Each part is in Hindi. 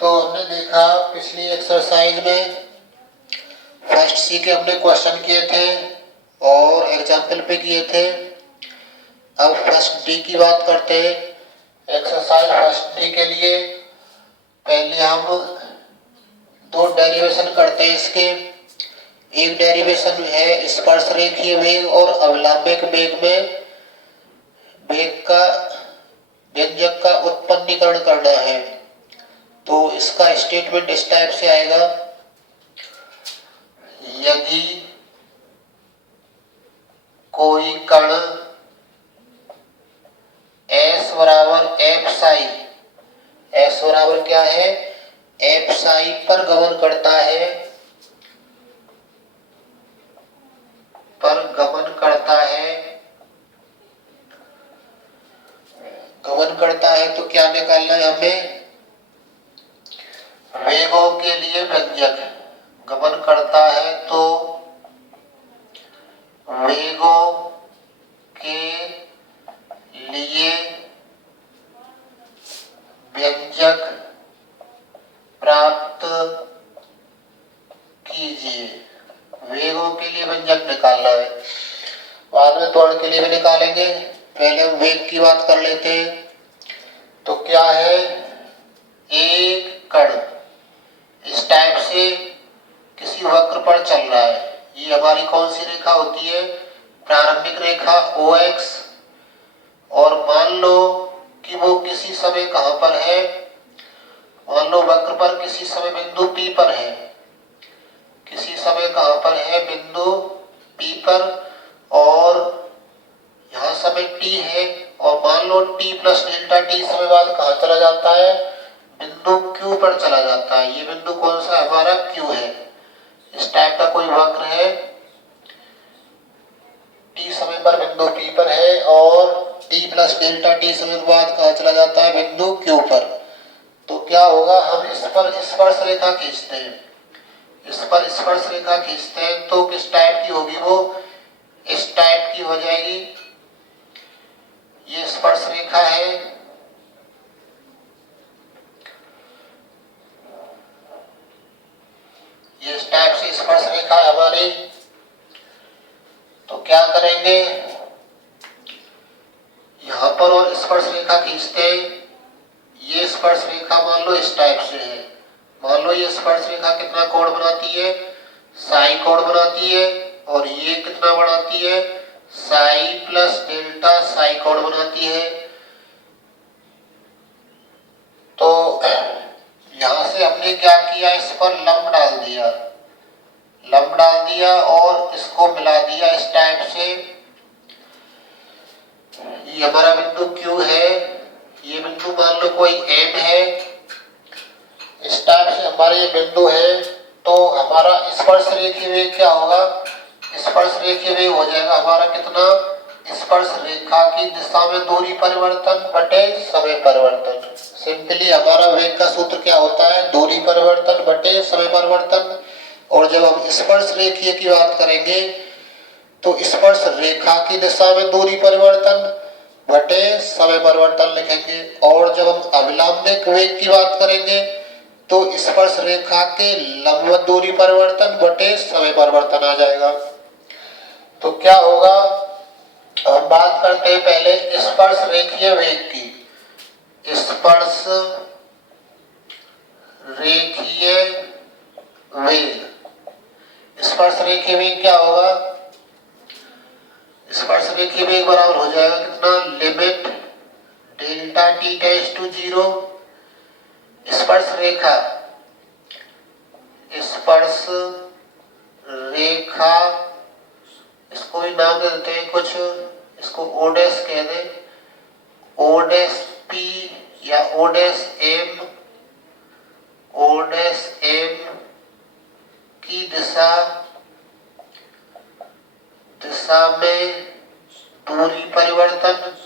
तो हमने देखा पिछली एक्सरसाइज में फर्स्ट सी के हमने क्वेश्चन किए थे और एग्जाम्पल पे किए थे। अब फर्स्ट डी की बात करते हैं। एक्सरसाइज फर्स्ट डी के लिए पहले हम दो डेरिवेशन करते हैं इसके। एक डेरिवेशन है स्पर्श रेखीय वेग और अवलंबिक वेग में वेग का व्यंजक का उत्पन्नीकरण करना है। तो इसका स्टेटमेंट इस टाइप से आएगा, यदि कोई कण S बराबर एफ साई, S बराबर क्या है, एफ साई पर गमन करता है, तो क्या निकालना है हमें, वेगों के लिए व्यंजक। गमन करता है तो वेगों के लिए व्यंजक प्राप्त कीजिए। वेगों के लिए व्यंजक निकालना है, बाद में त्वरण के लिए भी निकालेंगे। पहले हम वेग की बात कर लेते हैं। तो क्या है, एक कण इस टाइप से किसी वक्र पर चल रहा है। ये हमारी कौन सी रेखा होती है, प्रारंभिक रेखा OX। और मान लो कि वो किसी समय कहां पर है, मान लो वक्र पर किसी समय बिंदु P पर है, किसी समय कहां पर है, बिंदु P पर, और यहां समय t है। और मान लो t प्लस डेल्टा t समय बाद कहां चला जाता है, बिंदु Q पर चला जाता है। ये बिंदु कौन सा हमारा Q है। इस टाइप का कोई वक्र है, t समय पर बिंदु P पर है और t प्लस डेल्टा t समय बाद कहां चला जाता है, बिंदु Q पर। तो क्या होगा, हम इस पर स्पर्श रेखा खींचते हैं। इस पर स्पर्श रेखा खींचते हैं तो किस टाइप की होगी, वो इस टाइप की हो जाएगी। ये स्पर्श रेखा है, ये इस टाइप से स्पर्श रेखा है हमारी। तो क्या करेंगे, यहां पर और स्पर्श रेखा खींचते हैं। ये स्पर्श रेखा मान लो इस टाइप से है। मान लो ये स्पर्श रेखा कितना कोण बनाती है, साई कोण बनाती है। और ये कितना बनाती है, साई प्लस डेल्टा साई कोण बनाती है। तो यहां से हमने क्या किया, इस पर लंब डाल दिया, लंब डाल दिया और इसको मिला दिया इस टाइप से। ये हमारा बिंदु Q है, ये बिंदु मान लो कोई M है। इस टाइप से हमारे ये बिंदु है। तो हमारा स्पर्श रेखीय वेग क्या होगा, स्पर्श रेखीय वेग हो जाएगा हमारा कितना, स्पर्श रेखा की दिशा में दूरी परिवर्तन बटे समय परिवर्तन। सिंपली हमारा वेग का सूत्र क्या होता है, दूरी परिवर्तन बटे समय परिवर्तन। और जब हम स्पर्श रेखीय की बात करेंगे तो स्पर्श रेखा की दिशा में दूरी परिवर्तन बटे समय परिवर्तन लिखेंगे। और जब हम अभिलंबिक वेग की बात करेंगे तो स्पर्श रेखा के लंबवत दूरी परिवर्तन बटे समय परिवर्तन आ जाएगा। तो क्या होगा, हम बात करते हैं पहले स्पर्श रेखीय वेग की। स्पर्श रेखीय वेग, स्पर्श रेखीय वेग क्या होगा, स्पर्श रेखीय वेग बराबर हो जाएगा कितना, limit delta t tends to 0। स्पर्श रेखा, स्पर्श रेखा, इसको भी नाम दे देते हैं कुछ, इसको O' कह दें, O'P या O'M, O'M की दिशा में दूरी परिवर्तन,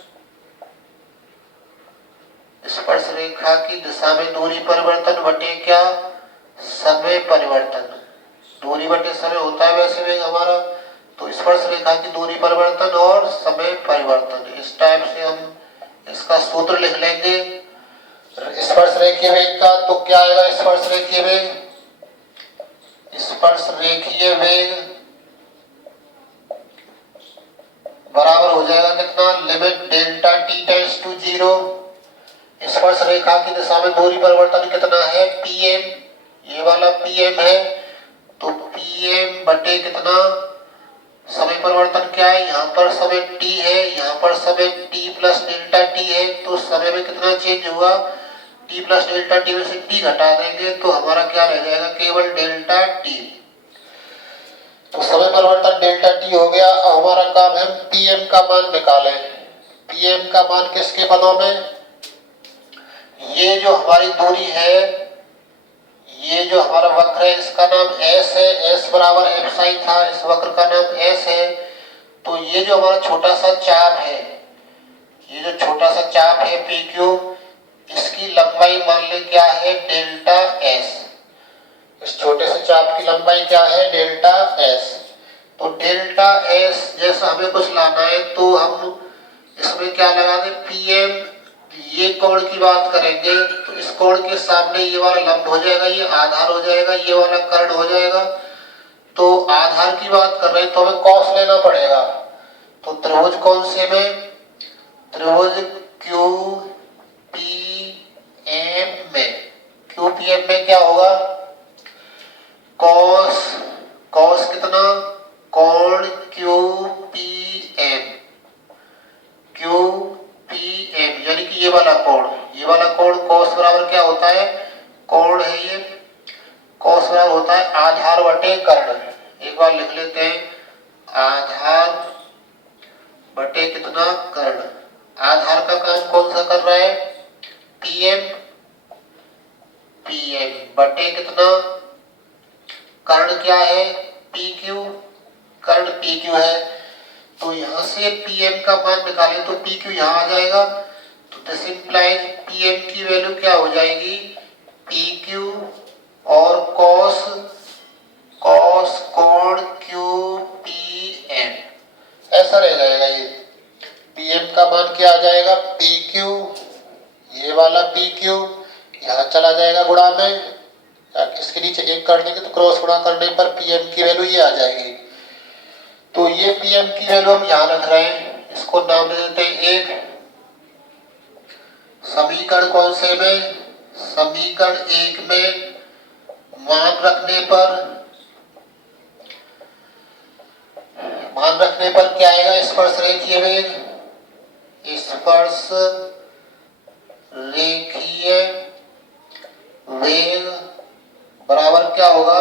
स्पर्श रेखा की दिशा में दूरी परिवर्तन बटे क्या, समय परिवर्तन। दूरी बटे समय होता है वैसे वेग हमारा। तो स्पर्श रेखा की दूरी परिवर्तन और समय परिवर्तन, इस टाइप से हम इसका सूत्र लिख लेंगे। स्पर्श रेखीय वेग का, तो क्या आएगा स्पर्श रेखीय वेग, स्पर्श रेखीय वेग बराबर हो जाएगा कितना, limit delta T tends to 0, स्पर्श रेखा की दिशा में दूरी परिवर्तन कितना है, pm, ये वाला pm है, तो pm बटे कितना, समय परिवर्तन क्या है, यहाँ पर समय t है, यहाँ पर समय t प्लस डेल्टा t है, तो समय में कितना चेंज हुआ, t प्लस डेल्टा t में से t घटा देंगे तो हमारा क्या रह जाएगा, केवल डेल्टा t। तो समय परिवर्तन डेल्टा t हो गया। अब हमारा काम है pm का मान निकालें। pm का मान किसके पदों में, ये जो हमारी दूरी है, ये जो हमारा वक्र है इसका नाम s है, s बराबर f साइन था, इस वक्र का नाम s है। तो ये जो हमारा छोटा सा चाप है, ये जो छोटा सा चाप है PQ, इसकी लंबाई मान ले क्या है, डेल्टा s। इस छोटे से चाप की लंबाई क्या है, डेल्टा s। तो डेल्टा s जैसा हमें कुछ लाना है तो हम इसमें क्या लगा दें, pm, ये कोण की बात करेंगे तो इस कोण के सामने ये वाला लंब हो जाएगा, ये आधार हो जाएगा, ये वाला कर्ण हो जाएगा। तो आधार की बात कर रहे हैं तो हमें कॉस लेना पड़ेगा। तो त्रिभुज कौन से में, त्रिभुज QPM में, QPM में क्या होगा, कॉस, कॉस कितना, कोण QPM, QPM यानी कि ये वाला कोण, ये वाला कोण कॉस बराबर क्या होता है, कोण है ये, कॉस बराबर होता है आधार बटे कर्ण। एक बार लिख लेते हैं, आधार बटे कितना, कर्ण। आधार का काम कौन सा कर रहा है, pm, pm बटे कितना, कर्ण क्या है, pq, कर्ण pq है। तो यहां से pm का मान निकाले तो pq यहां आ जाएगा। तो दिस इंप्लाइज pm की वैल्यू क्या हो जाएगी, pq और cos, cos कोण QPM, ऐसा रह जाएगा। ये pm का मान क्या आ जाएगा, pq, ये वाला pq यहाँ चला जाएगा गुणा में, इसके नीचे एक कर देंगे तो क्रॉस गुणा करने पर pm की वैल्यू ये आ जाएगी। तो ये pm की वैल्यू हम यहाँ रख रहे हैं, इसको नाम दे देते हैं एक। समीकरण कौन से में, समीकरण 1 में मान रखने पर क्या आएगा, स्पर्श रेखीय वेग, स्पर्श रेखीय वेग बराबर क्या होगा,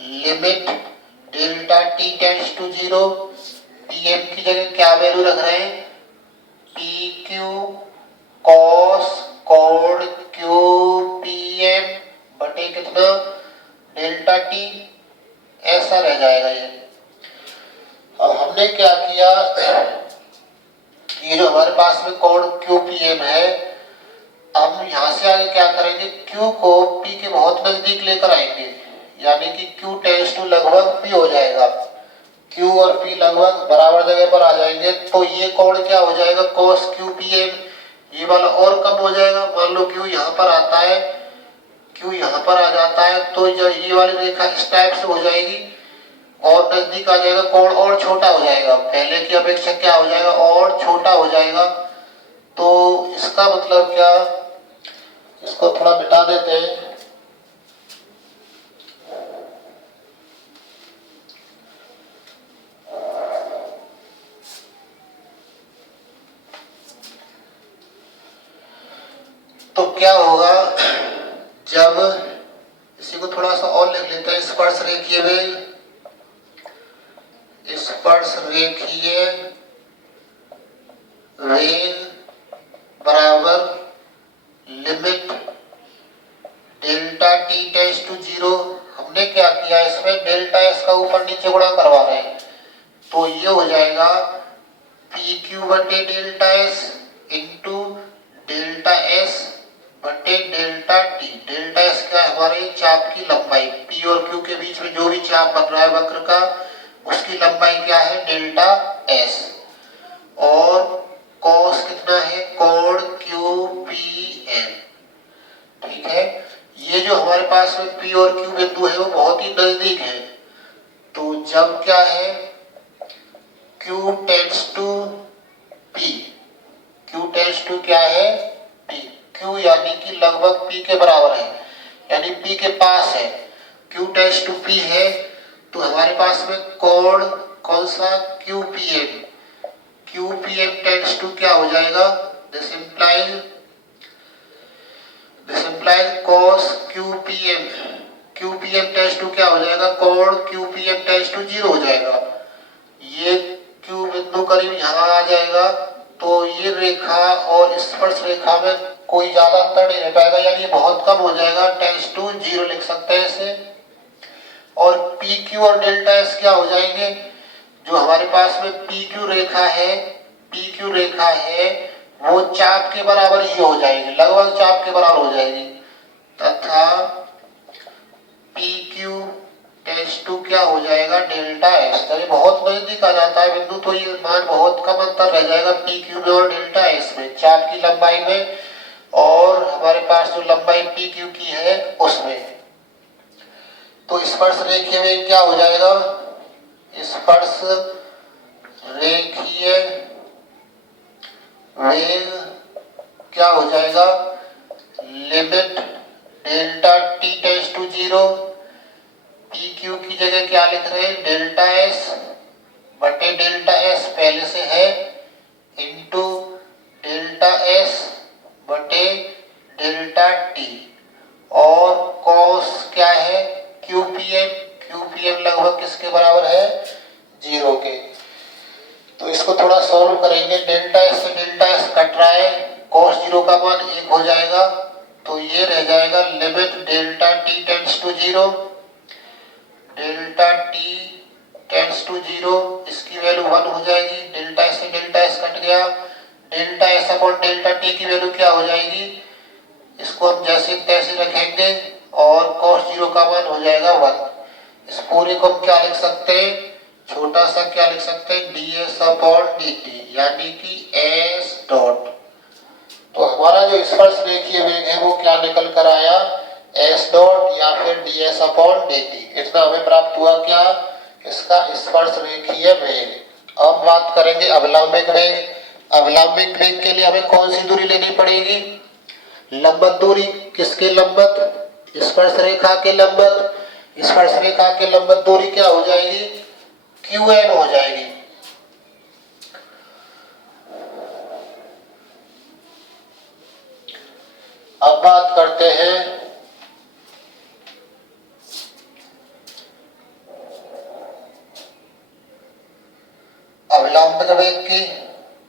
limit delta t tends to 0, pm की जगह क्या वैल्यू रख रहे हैं, pq cos कोण QPM बटे कितना, डेल्टा t, ऐसा रह जाएगा ये। अब हमने क्या किया, ये जो हमारे पास में कोण QPM है, हम यहां से आगे क्या करेंगे, Q को P के बहुत नजदीक लेकर आएंगे, यानी कि Q टेंड्स टू लगभग P हो जाएगा, Q और P लगभग बराबर जगह पर आ जाएंगे। तो ये कोण क्या हो जाएगा, cos QPM, ये वाला और कम हो जाएगा। मान लो Q यहाँ पर आता है, Q यहाँ पर आ जाता है तो जो ये वाली रेखा इस टाइप से हो जाएगी और नजदीक आ जाएगा, कोण और छोटा हो जाएगा, पहले की अपेक्षा क्या हो जाएगा, और छोटा हो जाएगा। तो इसका मतलब क्या, इसको थोड़ा मिटा देते हैं। तो क्या होगा, जब इसी को थोड़ा सा और लिख लेते हैं, स्पर्श रेखीय वेग, स्पर्श रेखीय वेग बराबर limit delta t tends to 0। हमने क्या किया, इसमें डेल्टा s का ऊपर नीचे गुणा करवा रहे हैं, तो ये हो जाएगा pq बटे delta s into delta s बटे डेल्टा t। डेल्टा s क्या है, हमारे चाप की लंबाई, p और q के बीच में जो भी चाप बन रहा है वक्र का, उसकी लंबाई क्या है, डेल्टा s। और cos कितना है, कोण QPM, पास में P और Q बिंदु है वो बहुत ही नजदीक है, तो जब क्या है Q tends to P, Q tends to क्या है P, Q यानी कि लगभग P के बराबर है, यानी P के पास है, Q टेंड्स टू P है, तो हमारे पास में कोण कौन सा QPM, QPM टेंड्स टू क्या हो जाएगा, this implies cos QPM, QPM tends to क्या हो जाएगा, कोण QPM टेंड्स टू 0 हो जाएगा, ये Q बिंदु करीब यहाँ आ जाएगा, तो ये रेखा और स्पर्श रेखा में कोई ज्यादा अंतर नहीं रह पाएगा, यानी बहुत कम हो जाएगा, टेंड्स टू 0 लिख सकते हैं इसे। और PQ और डेल्टा S क्या हो जाएंगे, जो हमारे पास में PQ रेखा है, PQ रेखा है वो चाप के बराबर ही हो जाएगी, लगभग चाप के बराबर हो जाएगी, तथा PQ टेंड्स टू क्या हो जाएगा डेल्टा S, जब ये बहुत नजदीक आ जाता है बिंदु तो ये मान बहुत कम अंतर रह जाएगा PQ में और डेल्टा S में, चाप की लंबाई में और हमारे पास जो लंबाई PQ की है उसमें। तो स्पर्श रेखीय वेग क्या हो जाएगा, स्पर्श रेखीय वेग क्या हो जाएगा, limit delta T tends to 0, PQ की जगह क्या लिख रहे हैं डेल्टा S बटे डेल्टा S पहले से है, इंटू डेल्टा S बटे डेल्टा T, और cos क्या है QPM, QPM लगभग किसके बराबर है 0 के। तो इसको थोड़ा सॉल्व करेंगे, डेल्टा S से डेल्टा S कट रहा है, cos 0 का मान 1 हो जाएगा, तो ये रह जाएगा limit delta T tends to 0, delta T tends to 0, इसकी वैल्यू 1 हो जाएगी, डेल्टा S से डेल्टा S कट गया, delta S upon delta T की वैल्यू क्या हो जाएगी, इसको हम जैसे तैसे रखेंगे और cos 0 का मान हो जाएगा 1। इस पूरे को हम क्या लिख सकते हैं, छोटा सा क्या लिख सकते हैं ds अपॉन dt, यानी कि s डॉट। तो हमारा जो स्पर्श रेखीय वेग है वो क्या निकल कर आया s डॉट या फिर ds अपॉन dt, इतना हमें प्राप्त हुआ क्या, इसका स्पर्श रेखीय वेग। अब बात करेंगे अवलंबिक वेग। अवलंबिक वेग के लिए हमें कौन सी दूरी लेनी पड़ेगी, लंबवत दूरी, किसके लंबवत, स्पर्श रेखा के लंबवत, स्पर्श रेखा के लंबवत दूरी क्या हो जाएगी QM हो जाएगी। अब बात करते हैं अवलंबिक वेग की।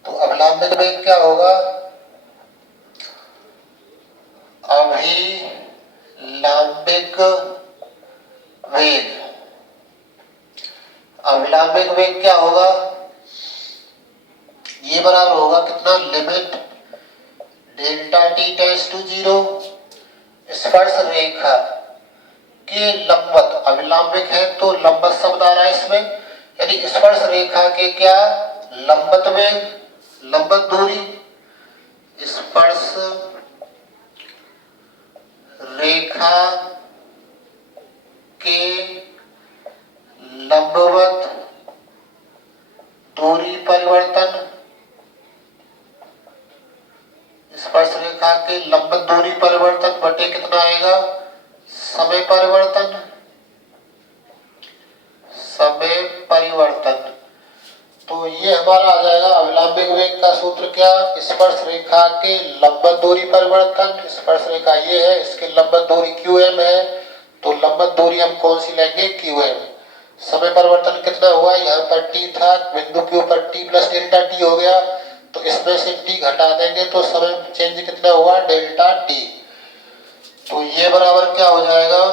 तो अवलंबिक वेग क्या होगा, अभिलंबिक वेग, अभिलंबिक वेग क्या होगा, ये बराबर होगा कितना, limit delta T tends to 0, स्पर्श रेखा के लंबवत, अभिलंबिक है तो लंबवत शब्द आ रहा है इसमें, यानी स्पर्श रेखा के क्या लंबवत वेग, लंबवत दूरी, स्पर्श रेखा के लंबवत दूरी परिवर्तन, स्पर्श रेखा के लंबवत दूरी परिवर्तन बटे कितना आएगा समय परिवर्तन, समय परिवर्तन। तो ये हमारा आ जाएगा अवलंबिक वेग का सूत्र क्या, स्पर्श रेखा के लंबवत दूरी परिवर्तन, स्पर्श रेखा ये है, इसके लंबवत दूरी QM है, तो लंबवत दूरी हम कौन सी लेंगे QM। समय परिवर्तन कितना हुआ, यहाँ पर T था, बिंदु Q पर T प्लस डेल्टा T हो गया, तो इसमें से T घटा देंगे तो समय चेंज कितना हुआ डेल्टा T। तो ये बराबर क्या हो जाएगा,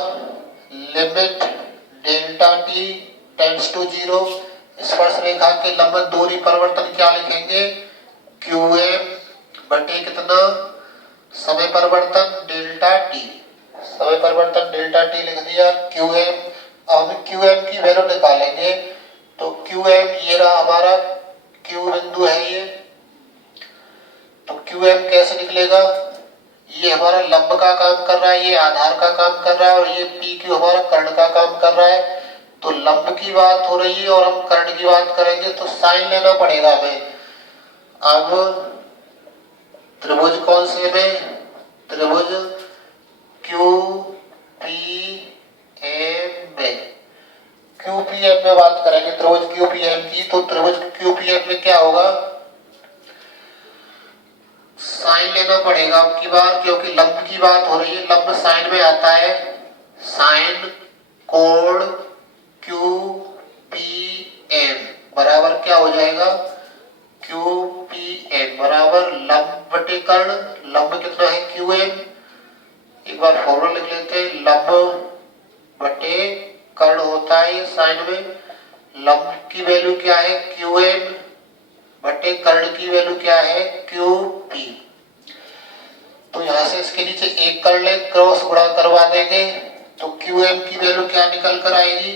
limit delta T tends to 0, स्पर्श रेखा के लंबवत दूरी परिवर्तन क्या लिखेंगे QM बटे कितना समय परिवर्तन डेल्टा T, समय परिवर्तन डेल्टा T लिख दिया QM। अब हम QM की वैल्यू निकालेंगे, तो QM ये रहा हमारा Q बिंदु है ये, तो QM कैसे निकलेगा, ये हमारा लंब का काम कर रहा है, ये आधार का काम कर रहा है, और ये पी क्यू हमारा कर्ण का काम कर रहा है। तो लंब की बात हो रही है और हम कर्ण की बात करेंगे तो साइन लेना पड़ेगा हमें। अब त्रिभुज कौन से में? त्रिभुज क्यू पी एम में, क्यू पी एम में बात करेंगे त्रिभुज क्यू पी एम की। तो त्रिभुज क्यू पी एम में क्या होगा? साइन लेना पड़ेगा अब की बार, क्योंकि लंब की बात हो रही है, लंब साइन में आता है। साइन कोण क्यू पी एम बराबर क्या हो जाएगा? क्यू पी एम बराबर लंब बटे कर्ण। लंब कितना है? Q M. एक बार फॉर्मूला लिख लेते हैं, लंब बटे कर्ण होता है ये साइन में। लंब की वैल्यू क्या है? क्यू एम बटे कर्ण की वैल्यू क्या है? Q P. तो यहां से इसके नीचे एक कर ले, क्रॉस गुणा करवा देंगे तो क्यू एम की वैल्यू क्या निकल कर आएगी?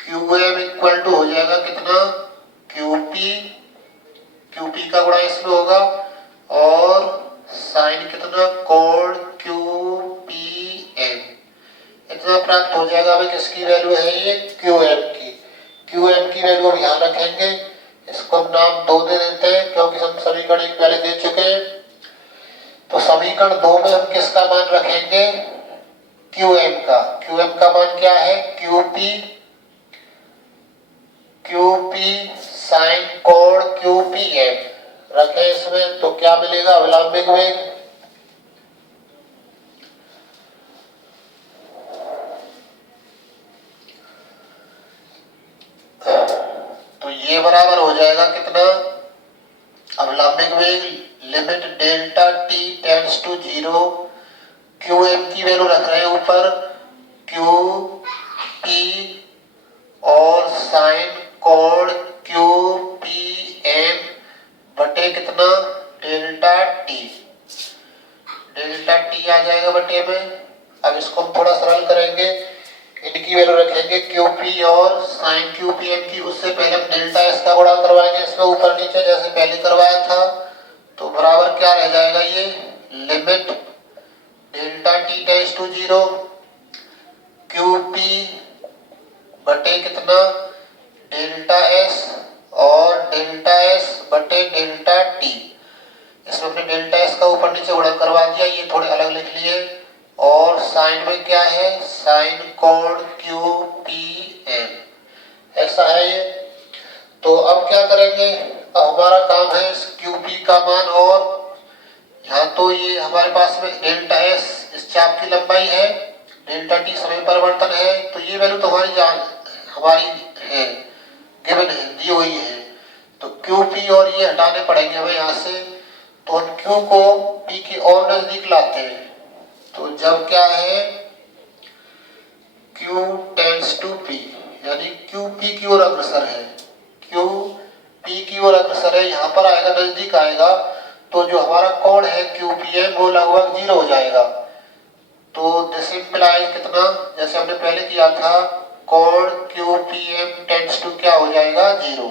क्यू एम इक्वल टू हो जाएगा कितना? क्यू पी का गुणा इसमें होगा, और साइन कितना? कोण क्यू पी एम। इतना प्राप्त हो जाएगा। हमें किसकी वैल्यू है ये? क्यू एम की। क्यू एम की वैल्यू हम ध्यान रखेंगे, इसको हम नाम 2 दे देते हैं क्योंकि हम समीकरण एक पहले दे चुके हैं। तो समीकरण 2 में हम किसका मान रखेंगे? क्यू एम का। क्यू एम का मान क्या है? क्यू पी साइन कोण क्यू पी एम रखे इसमें, तो क्या मिलेगा? अवलंबिक वेग। तो ये बराबर हो जाएगा कितना? अवलंबिक वेग limit delta T tends to 0। Q M की वैल्यू रख रहे हैं ऊपर, क्यू पी और साइन कोण क्यू पी एम बटे कितना? Delta T. डेल्टा टी आ जाएगा बटे में। अब इसको हम थोड़ा सरल करेंगे, इनकी वैल्यू रखेंगे क्यू पी और साइन क्यू पी एम की। उससे पहले हम डेल्टा एस का गुणा करवाएंगे इसमें ऊपर नीचे जैसे पहले करवाया था। तो बराबर क्या रह जाएगा? ये limit delta T tends to 0 Q P बटे कितना? डेल्टा एस और डेल्टा एस बटे डेल्टा टी। इसमें हमने डेल्टा एस का ऊपर नीचे गुणा करवा दिया, ये थोड़े अलग लिख लिए। और साइन में क्या है? साइन कोण क्यू पी एम ऐसा है ये। तो अब क्या करेंगे? अब हमारा काम है इस क्यू पी का मान, और यहाँ तो ये हमारे पास में डेल्टा एस इस चाप की लंबाई है, डेल्टा टी समय परिवर्तन है। तो ये वैल्यू तो हमारी है, गिवन है, दी हुई है। तो क्यू पी और ये हटाने पड़ेंगे हमें यहाँ से। तो हम क्यू को पी के और नजदीक लाते हैं। तो जब क्या है? क्यू टेंड्स टू पी, यानी क्यू पी की ओर अग्रसर है, क्यू पी की ओर अग्रसर है, यहाँ पर आएगा, नजदीक आएगा। तो जो हमारा कोण है क्यू पी एम वो लगभग 0 हो जाएगा। तो दिस इंप्लाइज कितना? जैसे हमने पहले किया था, कोण Q P M tends to क्या हो जाएगा? 0।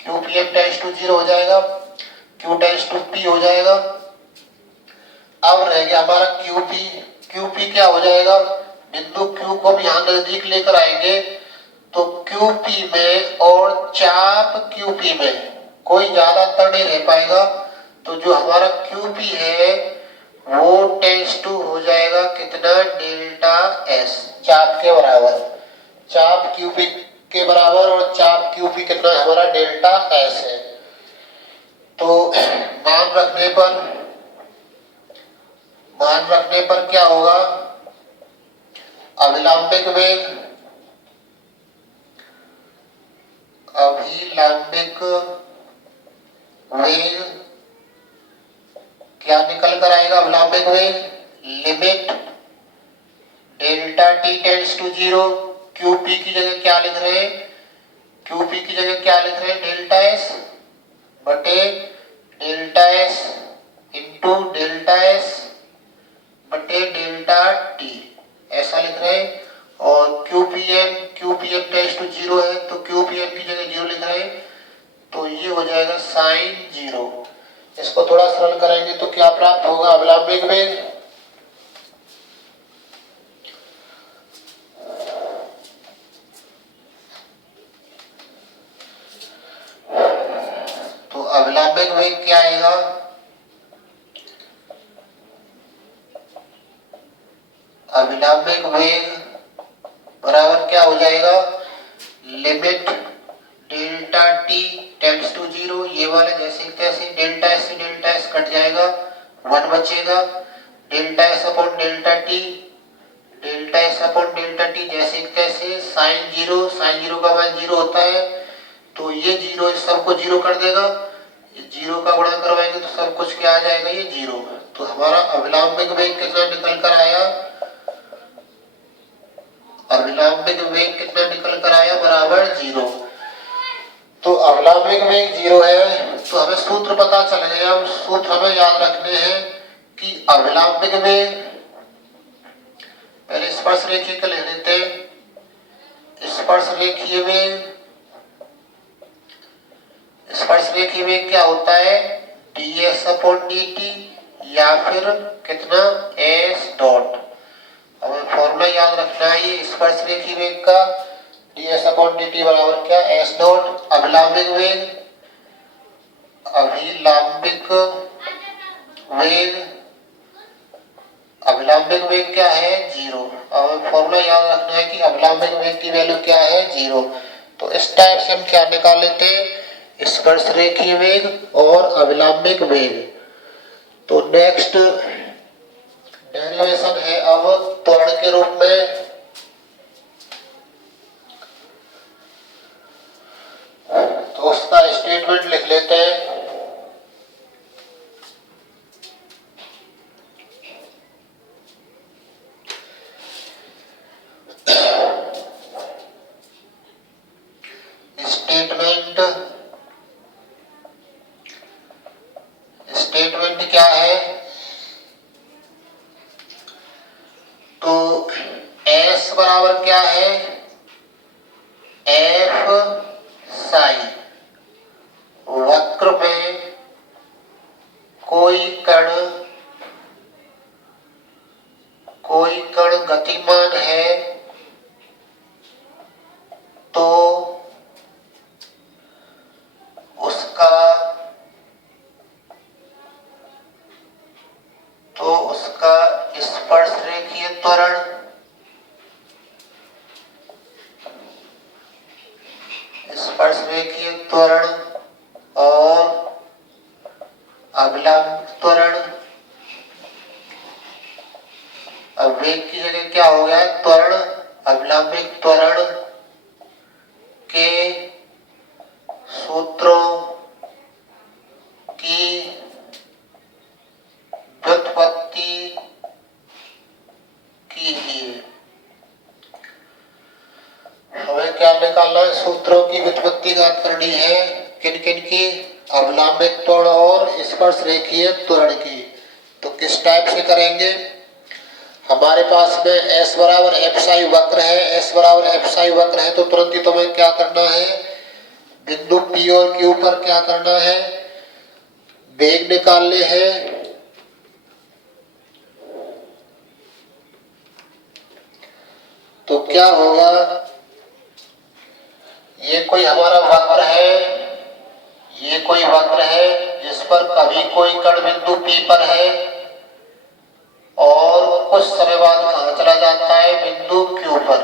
Q P M tends to 0 हो जाएगा, क्यू टेंड्स टू पी हो जाएगा। अब रह गया हमारा क्यू पी। क्यू पी क्या हो जाएगा? बिंदु क्यू को हम यहाँ नजदीक लेकर आएंगे तो क्यू पी में और चाप क्यू पी में कोई ज्यादा अंतर नहीं रह पाएगा। तो जो हमारा क्यू पी है वो टेंड्स टू हो जाएगा कितना? डेल्टा एस, चाप के बराबर। चाप क्यू पी के बराबर, और चाप क्यू पी कितना है हमारा? डेल्टा एस है। तो मान रखने पर क्या होगा? अभिलंबिक वेग क्या निकल कर आएगा? अभिलंबिक वेग limit delta T tends to 0। Q P की जगह क्या लिख रहे हैं? क्यू पी की जगह क्या लिख रहे हैं? डेल्टा एस बटे delta S into delta S बटे डेल्टा टी ऐसा लिख रहे हैं। और Q P M tends to 0 है तो क्यू पी एम की जगह 0 लिख रहे हैं। तो ये हो जाएगा साइन 0। इसको थोड़ा सरल करेंगे तो क्या प्राप्त होगा? अभिलंबिक वेग अभिलंबिक वेग बराबर क्या हो जाएगा, limit delta T tends to zero, ये वाले जैसे तैसे डेल्टा एस से डेल्टा एस कट जाएगा, 1 बचेगा, delta S upon delta T, delta S upon delta T जैसे तैसे, साइन जीरो का मान जीरो होता है, तो ये जीरो इस सबको जीरो कर देगा, जीरो का गुणा करवाएंगे तो सब कुछ क्या आ जाएगा, ये जीरो। तो हमारा अभिलंबिक वेग कितना निकल कर आया, अभिलंबिक वेग कितना निकल कर आया, बराबर जीरो। तो अभिलंबिक वेग जीरो है, तो हमें सूत्र पता चल गया। अब सूत्र हमें याद रखने हैं कि अभिलंबिक वेग, पहले स्पर्श रेखीय का लिख लेते हैं। स्पर्श रेखीय वेग, स्पर्श रेखीय वेग क्या होता है, ds अपॉन dt या फिर कितना, s डॉट। हमें फॉर्मूला याद रखना है ये स्पर्श रेखीय वेग का, ds अपॉन dt बराबर क्या, s डॉट। अभिलंबिक वेग, अभिलंबिक वेग, अभिलंबिक वेग क्या है, जीरो। हमें फॉर्मूला याद रखना है कि अभिलंबिक वेग की वैल्यू क्या है, जीरो। तो इस टाइप से हम क्या निकाल लेते हैं, स्पर्श रेखीय वेग और अभिलंबिक वेग। तो नेक्स्ट डेरिवेशन है अब त्वरण के रूप में। तो उसका स्टेटमेंट लिख लेते हैं। स्टेटमेंट क्या है, तो S बराबर क्या है, F साई। वक्र में कोई कण गतिमान है तो उसका स्पर्श रेखीय त्वरण और अभिलंब त्वरण, अब वेग की जगह क्या हो गया, त्वरण, अभिलंबिक त्वरण के सूत्रों की व्युत्पत्ति कीजिए। हमें क्या निकालना है, सूत्रों की व्युत्पत्ति ज्ञात करनी है, किन किन की, अभिलंबिक त्वरण और स्पर्श रेखीय त्वरण की। तो किस टाइप से करेंगे, हमारे पास में S बराबर एफ साई वक्र है, S बराबर एफ साई वक्र है, तो तुरंत ही तुम्हें क्या करना है, बिंदु P और Q पर क्या करना है, वेग निकालने हैं। तो क्या होगा, ये कोई हमारा वक्र है, ये कोई वक्र है जिस पर कभी कोई कण बिंदु P पर है और कुछ समय बाद कहां चला जाता है, बिंदु Q पर।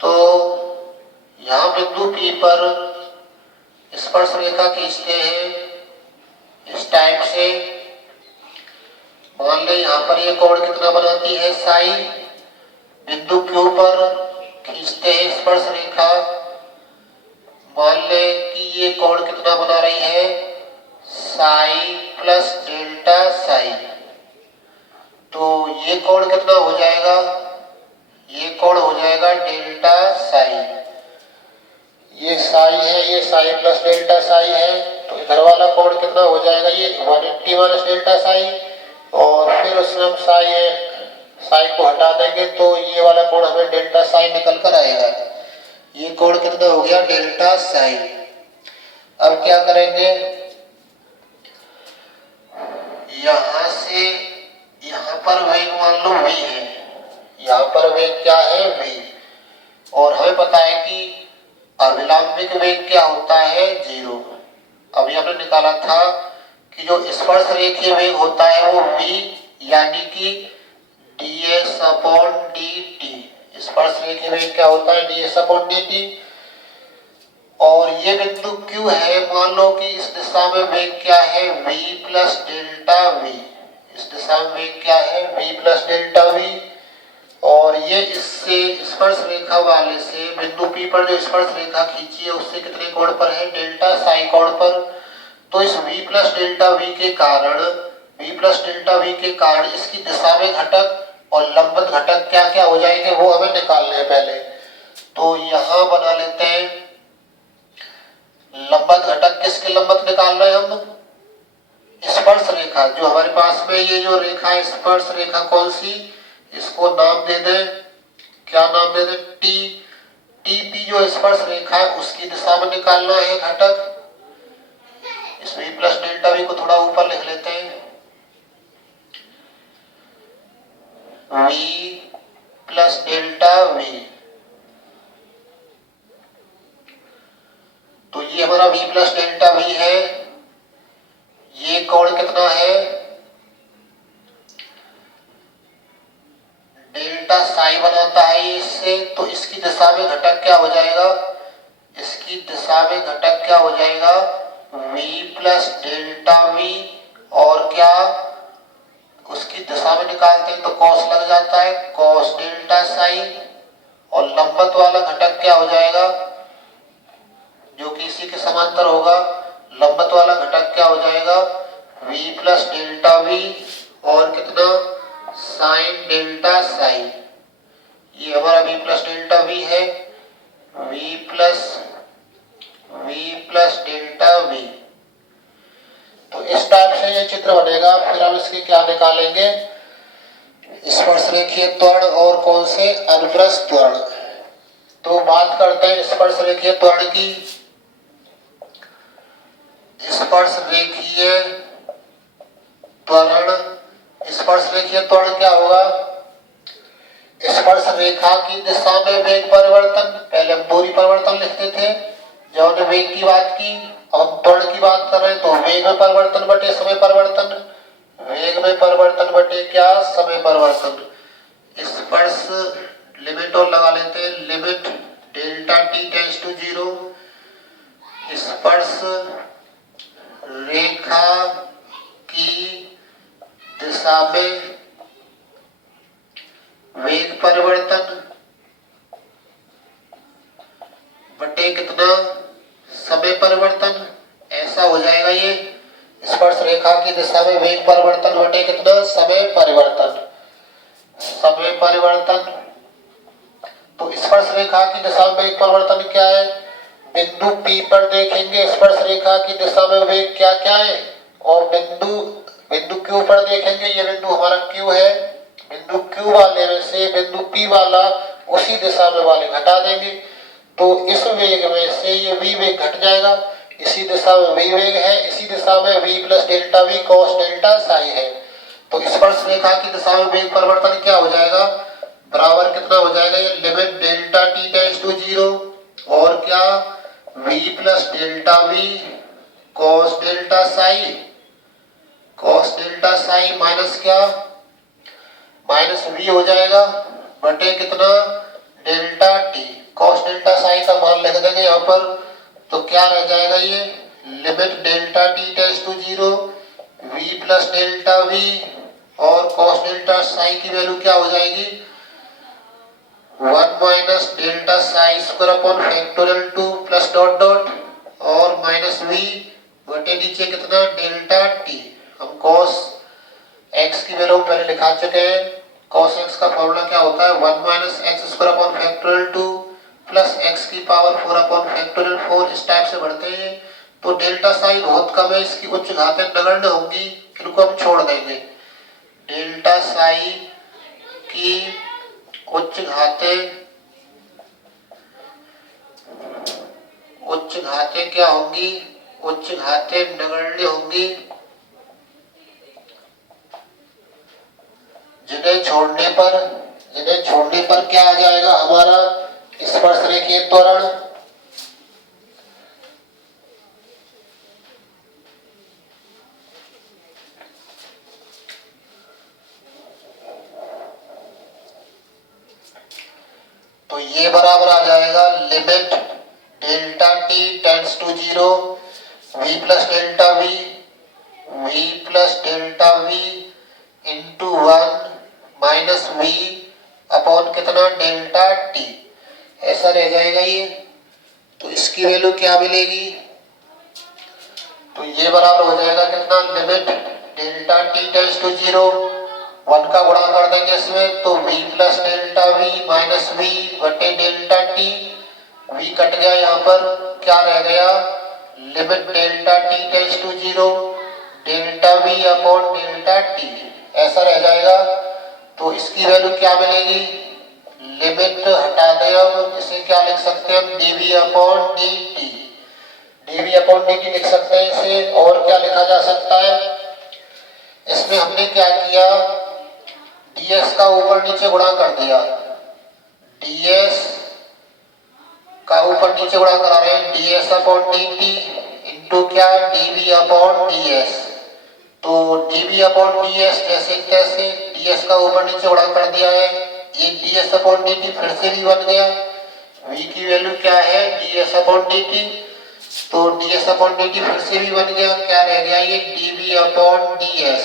तो यहां बिंदु P पर स्पर्श रेखा खींचते हैं इस टाइप से। मान ले यहां पर ये कोण कितना बनाती है, साई। बिंदु Q पर खींचते हैं स्पर्श रेखा, मान ले कि ये कोण कितना बना रही है, साई प्लस डेल्टा साई। तो ये कोण कितना हो जाएगा, ये कोण हो जाएगा डेल्टा साई। ये साई है, ये साई प्लस डेल्टा साई है, तो इधर वाला कोण कितना हो जाएगा, ये 180 माइनस डेल्टा साई। और फिर उसमें हम साई को हटा देंगे तो ये वाला कोण हमें डेल्टा साई निकल कर आएगा। ये कोण कितना हो गया, डेल्टा साई। अब क्या करेंगे, यहां से यहां पर वेग मान लो v है, यहां पर वेग क्या है, v। और हमें पता है कि अभिलंबिक वेग क्या होता है, जीरो। अभी हमने निकाला था कि जो स्पर्श रेखीय वेग होता है वो v, यानी कि ds अपॉन dt, स्पर्श रेखी वेग क्या होता है ds अपॉन dt। और ये बिंदु Q है, मान लो कि इस दिशा में वेग क्या है v प्लस डेल्टा v, इस दिशा में वेग क्या है v प्लस डेल्टा v। और ये इससे स्पर्श रेखा वाले से बिंदु P पर जो स्पर्श रेखा खींची है उससे कितने कोण पर है डेल्टा साई कोण पर। तो इस v प्लस डेल्टा v के कारण, v प्लस डेल्टा v के कारण इसकी दिशा में घटक और लंबवत घटक क्या क्या हो जाएंगे वो हमें निकालने हैं पहले। तो यहाँ बना लेते हैं लंबवत घटक, किसके लंबवत निकाल रहे हैं हम, स्पर्श रेखा जो हमारे पास में ये जो रेखा है स्पर्श रेखा कौन सी, इसको नाम दे दें, क्या नाम दे दें टी। टीपी जो स्पर्श रेखा है उसकी दिशा में निकालना है घटक। इस v प्लस डेल्टा v को थोड़ा ऊपर लिख लेते हैं, v प्लस डेल्टा v। तो ये हमारा v प्लस डेल्टा v है, ये कोण कितना है डेल्टा साई बनाता है ये इससे। तो इसकी दिशा में घटक क्या हो जाएगा, इसकी दिशा में घटक क्या हो जाएगा v प्लस डेल्टा v, और क्या उसकी दिशा में निकालते हैं तो कॉस लग जाता है कॉस डेल्टा साई। और लंबवत वाला घटक क्या हो जाएगा जो कि इसी के समांतर होगा, लंबवत वाला घटक क्या हो जाएगा v प्लस डेल्टा v और कितना साइन डेल्टा साई। ये हमारा v प्लस डेल्टा v है, v प्लस डेल्टा v। तो इस टाइप से ये चित्र बनेगा। फिर हम इसके क्या निकालेंगे स्पर्श रेखीय त्वरण और कौन से अनुप्रस्थ त्वरण। तो बात करते हैं स्पर्श रेखीय त्वरण की। स्पर्श रेखीय त्वरण, स्पर्श रेखीय त्वरण क्या होगा, स्पर्श रेखा की दिशा में वेग परिवर्तन, पहले हम दूरी परिवर्तन लिखते थे जब हमने वेग की बात की, अब हम त्वरण की बात कर रहे हैं। तो वेग में परिवर्तन बटे समय परिवर्तन, वेग में परिवर्तन बटे क्या समय परिवर्तन। स्पर्श लिमिट और लगा लेते हैं, limit delta T tends to 0, स्पर्श रेखा की दिशा में वेग परिवर्तन बटे कितना समय परिवर्तन, ऐसा हो जाएगा ये स्पर्श रेखा की दिशा में वेग परिवर्तन बटे कितना समय परिवर्तन, समय परिवर्तन। तो स्पर्श रेखा की दिशा में वेग परिवर्तन क्या है, बिंदु P पर देखेंगे स्पर्श रेखा की दिशा में वेग क्या क्या है, और बिंदु Q पर देखेंगे, ये बिंदु हमारा Q है, बिंदु Q वाले में से बिंदु P वाला उसी दिशा में वाले घटा देंगे। तो इस वेग में से ये v वेग घट जाएगा, इसी दिशा में v वेग है, इसी दिशा में v plus delta v cos delta Sai है। तो स्पर्श रेखा की दिशा में वेग परिवर्तन क्या हो जाएगा, बराबर कितना हो जाएगा, ये limit delta T tends to 0 और क्या v plus delta v cos delta psi minus क्या माइनस v हो जाएगा बटे कितना delta T, cos delta psi का मान लिख देंगे यहाँ पर। तो क्या रह जाएगा ये limit delta T tends to 0 v plus delta v और cos डेल्टा साई की वैल्यू क्या हो जाएगी 1 minus delta psi square upon factorial 2 plus dot dot और माइनस v बटे नीचे कितना डेल्टा टी। हम cos x की वैल्यू पहले लिखा चुके हैं, cos x का फॉर्मूला क्या होता है 1 minus x square upon factorial 2 plus x की पावर 4 अपॉन फैक्टोरियल 4, इस टाइप से बढ़ते हैं। तो डेल्टा साई बहुत कम है, इसकी उच्च घातें नगण्य होंगी, इनको हम छोड़ देंगे। डेल्टा साई की उच्च घातें क्या होंगी, उच्च घातें नगण्य होंगी, जिन्हें छोड़ने पर क्या आ जाएगा हमारा स्पर्श रेखीय त्वरण। ये बराबर आ जाएगा limit delta T tends to 0 v plus delta we into 1 minus v upon कितना डेल्टा टी, ऐसा रह जाएगा ये। तो इसकी वैल्यू क्या मिलेगी, तो ये बराबर हो जाएगा कितना, limit delta T tends to 0, 1 का गुणा कर देंगे इसमें तो v plus delta v minus v बटे डेल्टा टी, v कट गया, यहाँ पर क्या रह गया, limit delta T tends to 0 delta v upon delta T, ऐसा रह जाएगा। तो इसकी वैल्यू क्या मिलेगी, लिमिट हटा दें, अब इसे क्या लिख सकते हैं हम, dv upon dt, dv upon dt लिख सकते हैं इसे। और क्या लिखा जा सकता है, इसमें हमने क्या किया, ds का ऊपर नीचे गुणा कर दिया, ds का ऊपर नीचे गुणा करा रहे हैं, ds अपॉन dt इंटू क्या, dv अपॉन ds। तो dv अपॉन ds जैसे कैसे, ds का ऊपर नीचे गुणा कर दिया है, ये ds अपॉन dt फिर से भी बन गया, v की वैल्यू क्या है, ds अपॉन dt, तो ds अपॉन dt फिर से भी बन गया, क्या रह गया ये, dv अपॉन ds।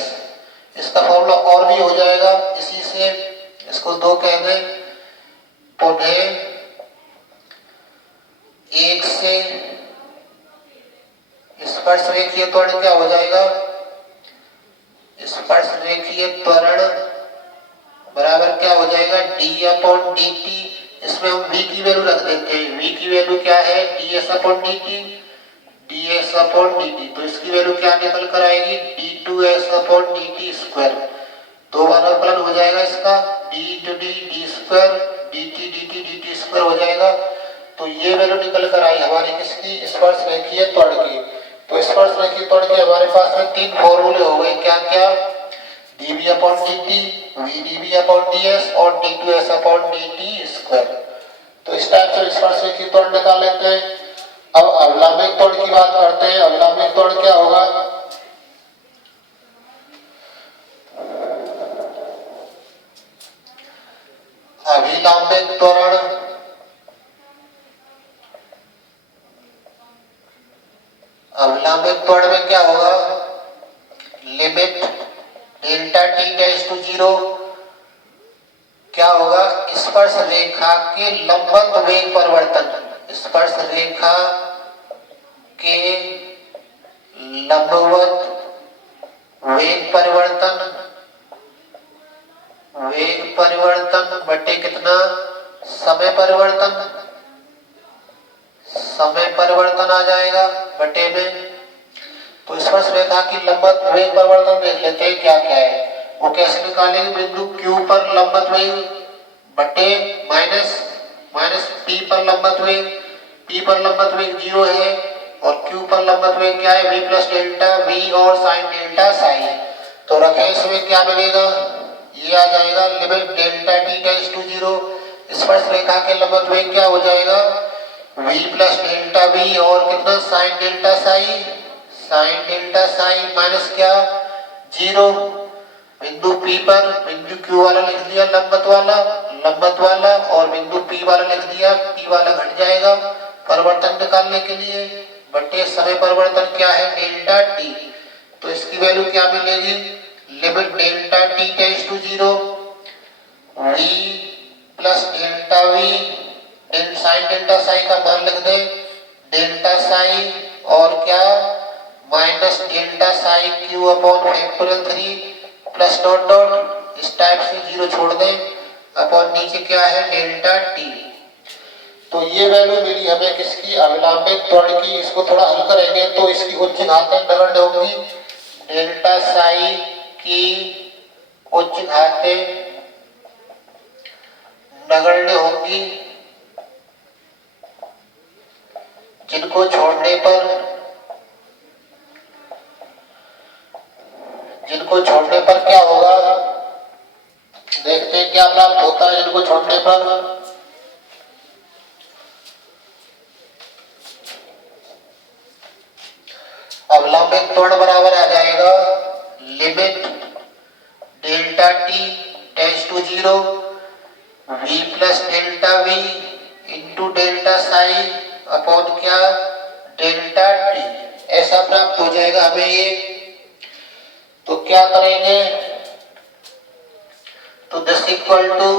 इसका फॉर्मूला और भी हो जाएगा इसी से, इसको 2 कह दें, पुनः 1 से स्पर्श रेखीय त्वरण क्या हो जाएगा, स्पर्श रेखीय त्वरण बराबर क्या हो जाएगा, d अपॉन dt, इसमें हम v की वैल्यू रख देते हैं, v की वैल्यू क्या है, ds upon dt, ds upon dt, तो इसकी वैल्यू क्या निकल कर आएगी, d2s अपॉन dt स्क्वायर, 2 बार अवकलन हो जाएगा इसका, d into d d square dt dt dt square हो जाएगा। तो ये वैल्यू निकल कर आई हमारी किसकी, स्पर्श रेखीय त्वरण की। तो स्पर्श रेखीय त्वरण के हमारे पास में 3 फॉर्मूले हो गए, क्या क्या, dv upon dt, vdv upon ds और d2s अपॉन dt स्क्वायर। तो इस टाइप से स्पर्श रेखीय त्वरण निकाल लेते हैं। अब अवलंबित त्वरण की बात करते हैं। अवलंबित त्वरण क्या होगा, अभिलंबित त्वरण अवलंबित त्वरण में क्या होगा, limit delta T tends to 0 क्या होगा, स्पर्श रेखा के लंबवत वेग परिवर्तन, स्पर्श रेखा के लंबवत वेग परिवर्तन बटे कितना, समय परिवर्तन आ जाएगा बटे में। तो स्पर्श रेखा की लंबवत वेग परिवर्तन देख लेते हैं क्या क्या है, वो कैसे निकालेंगे, बिंदु Q पर लंबवत वेग बटे माइनस P पर लंबवत वेग, P पर लंबवत वेग 0 है और Q पर लंबवत वेग क्या है, v प्लस डेल्टा v और साइन डेल्टा साइन। तो रखें, इसमें क्या बनेगा, ये आ जाएगा limit delta T tends to 0, स्पर्श रेखा के लंबवत वेग क्या हो जाएगा, v प्लस डेल्टा v और कितना साइन डेल्टा साइन माइनस क्या 0, बिंदु P पर बिंदु Q वाला लिख दिया लंबवत वाला और बिंदु P वाला लिख दिया, P वाला घट जाएगा परिवर्तन निकालने के लिए, बटे समय परिवर्तन क्या है, डेल्टा टी। तो इसकी वैल्यू क्या मिलेगी, limit delta T tends to 0 v plus delta v sine delta sine का मान लिख दें, डेल्टा साइन और क्या minus delta sine Q upon factorial 3 plus dot dot, इस टाइप से 0 छोड़ दें, अपॉन नीचे क्या है डेल्टा टी। तो ये वैल्यू मिली हमें किसकी, अभिलंबित त्वरण की। इसको थोड़ा हल करेंगे तो इसकी उच्च घातें नगण्य होंगी, डेल्टा साइन की उच्च घातें नगण्य होंगी, जिनको छोड़ने पर क्या होगा, देखते हैं क्या प्राप्त होता है जिनको छोड़ने पर। अवलंबित त्वरण बराबर आ जाएगा limit delta T tends to 0 v plus delta v into delta psi upon क्या, डेल्टा टी, ऐसा प्राप्त हो जाएगा हमें ये। तो क्या करेंगे, तो दिस इक्वल टू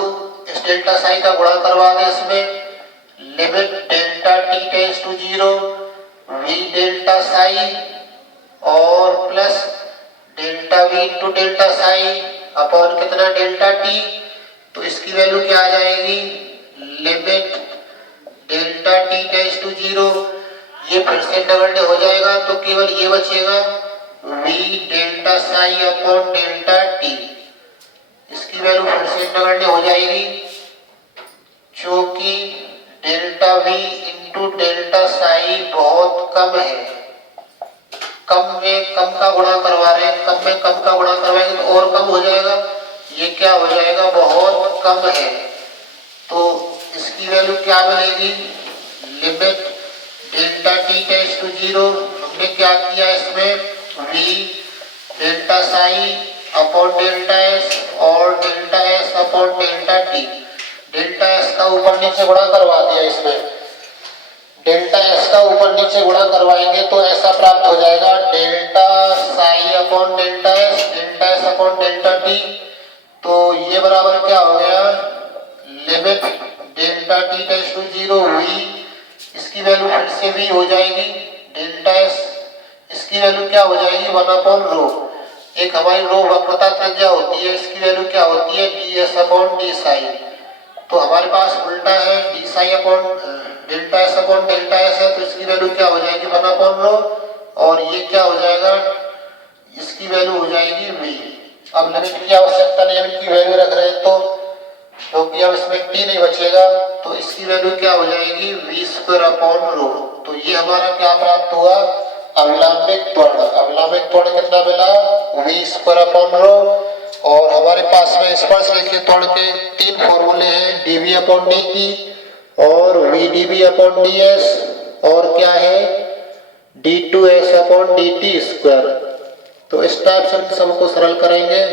इस डेल्टा साई का गुणा करवा दें इसमें, limit delta T tends to 0 V delta psi और plus delta we into delta psi upon कितना, डेल्टा टी। तो इसकी वैल्यू क्या आ जाएगी, limit delta T tends to 0, ये फिर से नगण्य हो जाएगा तो केवल ये बचेगा we delta psi upon delta T, इसकी वैल्यू फिर से नगण्य हो जाएगी क्योंकि delta we into delta Sai बहुत कम है। कम में कम का गुणा करवा रहे हैं, कम में कम का गुणा करवाएंगे तो और कम हो जाएगा, ये क्या हो जाएगा, बहुत कम है। तो इसकी वैल्यू क्या मिलेगी, limit delta T tends to 0, हमने क्या किया इसमें V delta psi upon delta S और delta S upon delta T, delta S का ऊपर नीचे गुणा करवा दिया इसमें, डेल्टा एस का ऊपर नीचे गुणा करवाएंगे तो ऐसा प्राप्त हो जाएगा delta psi upon delta S upon delta T. तो ये बराबर क्या हो गया, limit delta T tends to 0 v, इसकी वैल्यू फिर से भी हो जाएगी डेल्टा एस, इसकी वैल्यू क्या हो जाएगी 1 अपॉन रो, एक हमारी रो वक्रता त्रिज्या होती है, इसकी वैल्यू क्या होती है D S upon D Sai. तो हमारे पास उल्टा है D Sai upon delta S upon delta S है, तो इसकी वैल्यू क्या हो जाएगी 1 अपॉन रो, और ये क्या हो जाएगा, इसकी वैल्यू हो जाएगी वी। अब लिमिट की आवश्यकता नहीं, इनकी वैल्यू रख रहे हैं तो क्योंकि अब इसमें टी नहीं बचेगा तो इसकी वैल्यू क्या हो जाएगी वी स्क्वायर अपॉन रो। तो ये हमारा क्या प्राप्त हुआ, अवलंबिक त्वरण। अवलंबिक त्वरण कितना मिला, वी स्क्वायर अपॉन रो। और हमारे पास में स्पर्श रेखीय त्वरण के 3 फॉर्मूले हैं, डीवी अपॉन डी और v d b upon d s और क्या है d two s upon d t square. तो इस टाइप से हम सबको सरल करेंगे।